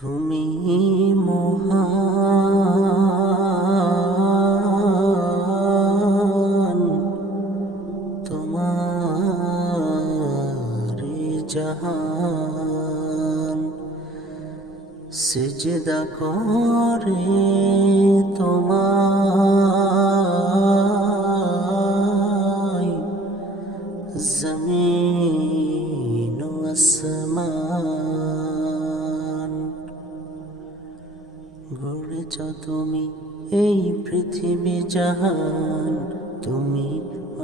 তুমি মহান, তোমার জাহান সিজদা করে তোমায় জমিন ও আসমান। গড়েছ তুমি এই পৃথিবী জাহান, তুমি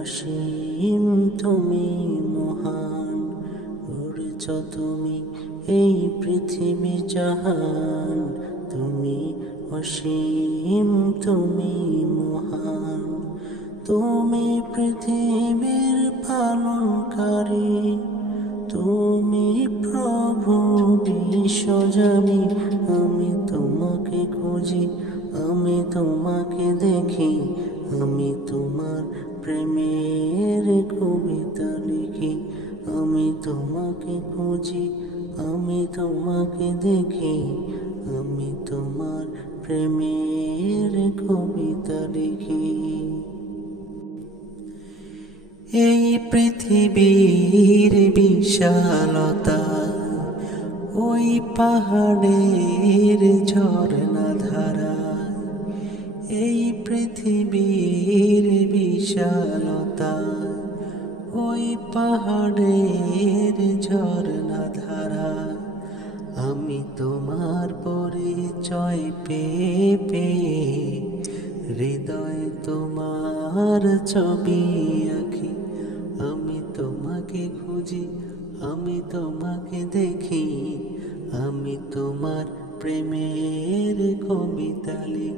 অসীম, তুমি মহান। গড়েছ তুমি এই পৃথিবী জাহান, তুমি অসীম, তুমি মহান। তুমি পৃথিবীর পালনকারী, তুমি প্রভু বিশ্বজামি। আমি তোমাকে খুঁজি, আমি তোমাকে দেখি, আমি তোমার প্রেমের কবিতা লিখি। আমি তোমাকে খুঁজি, আমি তোমাকে দেখি, আমি তোমার প্রেমের কবিতা লিখি। এই পৃথিবীর বিশালতা, ওই পাহাড়ের ঝর্ণা ধারা। এই পৃথিবীর বিশালতা, ওই পাহাড়ের ঝর্ণা ধারা। আমি তোমার পরিচয় পেয়ে পেয়ে হৃদয়ে তোমার ছবি আঁকি। আমি তোমাকে খুঁজি, আমি তোমাকে দেখি, আমি তোমার প্রেমের কবিতা লিখি।